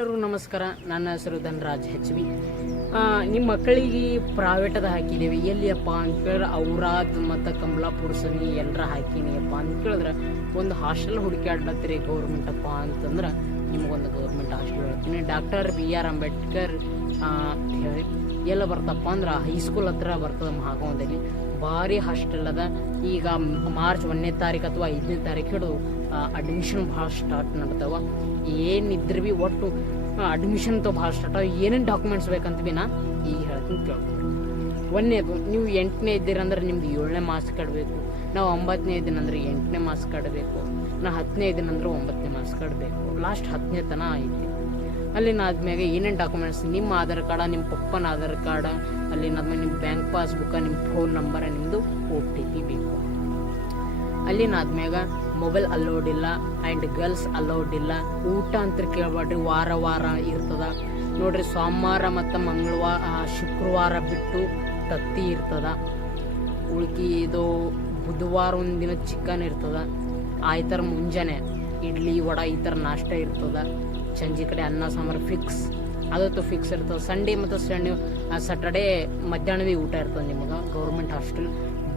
ಎಲ್ಲರಿಗೂ ನಮಸ್ಕಾರ. ನನ್ನ ಹೆಸರು ಧನರಾಜ್ HB. ನಿಮ್ಮ ಮಕ್ಕಳಿಗೆ ಪ್ರೈವೇಟದ ಹಾಕಿದ್ದೀವಿ ಎಲ್ಲಿಯಪ್ಪ ಅಂತ ಕೇಳಿದ್ರೆ ಔರಾದ್ ಮತ್ತು ಕಮಲಾಪುರ ಸನಿ ಎಲ್ಲರ ಹಾಕಿನಿಯಪ್ಪ ಅಂತ ಕೇಳಿದ್ರೆ ಒಂದು ಹಾಸ್ಟೆಲ್ ಹುಡುಕಾಡ್ಲತ್ತೀರಿ ಗೌರ್ಮೆಂಟಪ್ಪ ಅಂತಂದ್ರೆ ನಿಮಗೊಂದು ಗೌರ್ಮೆಂಟ್ ಹಾಸ್ಟೆಲ್ ಹೇಳ್ತೀನಿ. ಡಾಕ್ಟರ್ BR ಅಂಬೇಡ್ಕರ್ ಹೇಳಿ ಎಲ್ಲ ಬರ್ತಪ್ಪ ಅಂದ್ರೆ ಹೈಸ್ಕೂಲ್ ಹತ್ರ ಬರ್ತದೆ ಮಹಾಗಾಂವದಲ್ಲಿ. ಭಾರಿ ಹಾಸ್ಟೆಲ್ ಅದ. ಈಗ ಮಾರ್ಚ್ 1ನೇ ತಾರೀಕು ಅಥವಾ 5ನೇ ತಾರೀಕು ಹಿಡಿದು ಅಡ್ಮಿಷನ್ ಭಾಳ ಸ್ಟಾರ್ಟ್ ನಡ್ತಾವ. ಏನಿದ್ರು ಭೀ ಒಟ್ಟು ಅಡ್ಮಿಷನ್ ತೋ ಭಾಳ ಸ್ಟಾರ್ಟ್ ಅವ. ಏನೇನು ಡಾಕ್ಯುಮೆಂಟ್ಸ್ ಬೇಕಂತ ಭೀ ನಾ ಈಗ ಹೇಳ್ತೀನಿ ಕೇಳ್ತೀನಿ. 1ನೇದು, ನೀವು 8ನೇ ಇದ್ದೀರಂದ್ರೆ ನಿಮ್ದು 7ನೇ ಮಾರ್ಕ್ಸ್ ಕಟ್ಟಬೇಕು. ನಾವು 9ನೇ ಇದ್ದೀನಂದ್ರೆ 8ನೇ ಮಾರ್ಕ್ಸ್ ಕಟ್ಟಬೇಕು. ನಾ 10ನೇ ಇದ್ದೀನಂದ್ರೆ 9ನೇ ಮಾರ್ಕ್ಸ್ ಕಟ್ಟಬೇಕು. ಲಾಸ್ಟ್ 10ನೇ ತನ ಐತಿ. ಅಲ್ಲಿನಾದ್ಮೇಲೆ ಏನೇನು ಡಾಕ್ಯುಮೆಂಟ್ಸ್, ನಿಮ್ಮ ಆಧಾರ್ ಕಾರ್ಡ, ನಿಮ್ಮ ಪಪ್ಪನ ಆಧಾರ್ ಕಾರ್ಡ, ಅಲ್ಲಿನಾದ್ಮೇಲೆ ನಿಮ್ಮ ಬ್ಯಾಂಕ್ ಪಾಸ್ಬುಕ್ಕ, ನಿಮ್ಮ ಫೋನ್ ನಂಬರ್, ನಿಮ್ಮದು OTP ಬೇಕು. ಅಲ್ಲಿನಾದ್ಮ್ಯಾಗ ಮೊಬೈಲ್ ಅಲೌಡ್ ಇಲ್ಲ ಆ್ಯಂಡ್ ಗರ್ಲ್ಸ್ ಅಲೌಡ್ ಇಲ್ಲ. ಊಟ ಅಂತ ಕೇಳ್ಬೇಡ್ರಿ, ವಾರ ವಾರ ಇರ್ತದ ನೋಡ್ರಿ. ಸೋಮವಾರ ಮತ್ತು ಶುಕ್ರವಾರ ಬಿಟ್ಟು ತತ್ತಿ ಇರ್ತದ. ಉಳ್ಕಿ ಇದು ಬುಧವಾರ ಒಂದಿನ ಚಿಕನ್ ಇರ್ತದ. ಆಯ್ತರ ಮುಂಜಾನೆ ಇಡ್ಲಿ ವಡ ಈ ಥರ ನಾಷ್ಟ ಇರ್ತದ. ಸಂಜೆ ಕಡೆ ಅನ್ನ ಸಾಂಬಾರು ಫಿಕ್ಸ್, ಅದತ್ತು ಫಿಕ್ಸ್ ಇರ್ತದೆ. ಸಂಡೇ ಮತ್ತು ಸ್ಯಾಟರ್ಡೇ ಮಧ್ಯಾಹ್ನ ಭೀ ಊಟ ಇರ್ತದೆ ನಿಮಗೆ. ಗೌರ್ಮೆಂಟ್ ಹಾಸ್ಟೆಲ್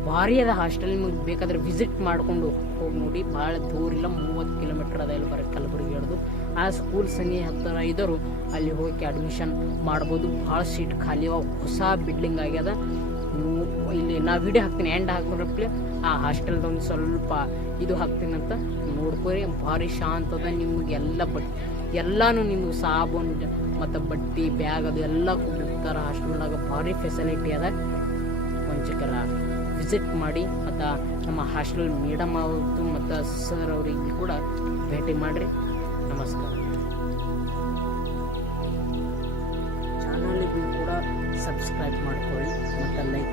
ಭಾರಿ ಅದ ಹಾಸ್ಟೆಲ್. ನಿಮಗೆ ಬೇಕಾದ್ರೆ ವಿಸಿಟ್ ಮಾಡಿಕೊಂಡು ಹೋಗಿ ನೋಡಿ. ಭಾಳ ದೂರ ಇಲ್ಲ, 30 ಕಿಲೋಮೀಟರ್ ಅದ ಇಲ್ಲಿ ಬರೋ ಕಲಬುರಗಿ ಹಿಡಿದು. ಆ ಸ್ಕೂಲ್ ಸನಿ ಹತ್ತಿರ ಇದ್ದರು ಅಲ್ಲಿ ಹೋಗಿ ಅಡ್ಮಿಷನ್ ಮಾಡ್ಬೋದು. ಭಾಳ ಸೀಟ್ ಖಾಲಿ ಅವ. ಹೊಸ ಬಿಲ್ಡಿಂಗ್ ಆಗ್ಯದ. ನೀವು ಇಲ್ಲಿ ನಾ ವಿಡಿಯೋ ಹಾಕ್ತೀನಿ, ಎಂಡ್ ಹಾಕ್ಬಿಡ್ರಿ. ಆ ಹಾಸ್ಟೆಲ್ದು ಒಂದು ಸ್ವಲ್ಪ ಇದು ಹಾಕ್ತೀನಿ ಅಂತ ನೋಡ್ಕೊರಿ. ಭಾರಿ ಶಾಂತ ಅದ. ನಿಮ್ಗೆ ಎಲ್ಲಾನು ನಿಮ್ಗೆ ಸಾಬೂನು ಮತ್ತು ಬಟ್ಟೆ ಬ್ಯಾಗ್ ಅದು ಎಲ್ಲ ಕೊಟ್ಟಿರ್ತಾರೆ ಹಾಸ್ಟೆಲ್ನಾಗ. ಭಾರಿ ಫೆಸಿಲಿಟಿ ಅದ. ಒಂಚಕರ ವಿಸಿಟ್ ಮಾಡಿ. ಮತ್ತು ನಮ್ಮ ಹಾಸ್ಟೆಲ್ ಮೇಡಮ್ ಅವ್ರದ್ದು ಮತ್ತು ಸರ್ ಅವರಿಗೆ ಕೂಡ ಭೇಟಿ ಮಾಡಿರಿ. ನಮಸ್ಕಾರ. ಚಾನಲ್ಗೆ ಕೂಡ ಸಬ್ಸ್ಕ್ರೈಬ್ ಮಾಡ್ಕೊಳ್ಳಿ ಮತ್ತು ಲೈಕ್